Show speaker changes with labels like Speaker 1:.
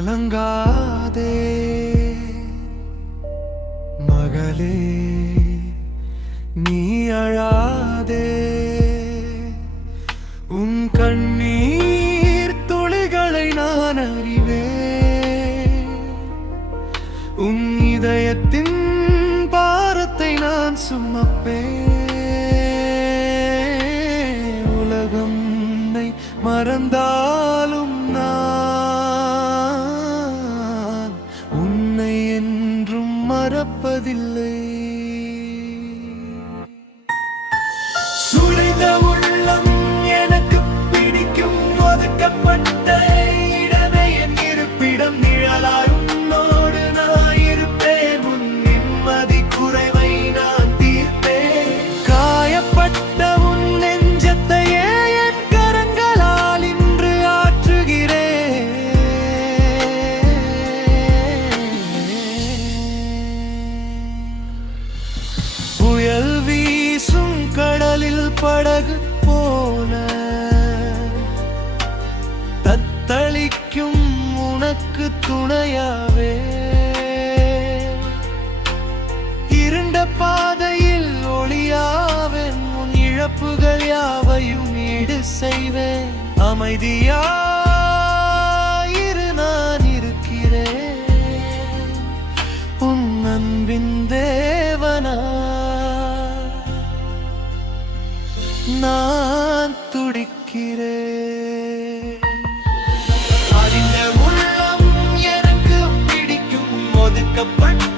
Speaker 1: கலங்காதே. மகளே நீ அழாதே. உன் கண்ணீர் துளிகளை நான் அறிவே. உன் இதயத்தின் பாரத்தை நான் சுமப்பே. உலகம் மறந்தாலும் மறப்பதில்லை. சுழிந்த உள்ளம் எனக்கு பிடிக்கும் ஒதுக்கப்பட்ட படகு போல. தத்தளிக்கும் உனக்கு துணையாவே. இருண்ட பாதையில் ஒளியாவேன் உன் இழப்புகள் யாவையும் ஈடு செய்வேன். அமைதியா நான் துடிக்கிறேன். அறிந்த உள்ளம் எனக்கு பிடிக்கும் ஒதுக்கப்பட்ட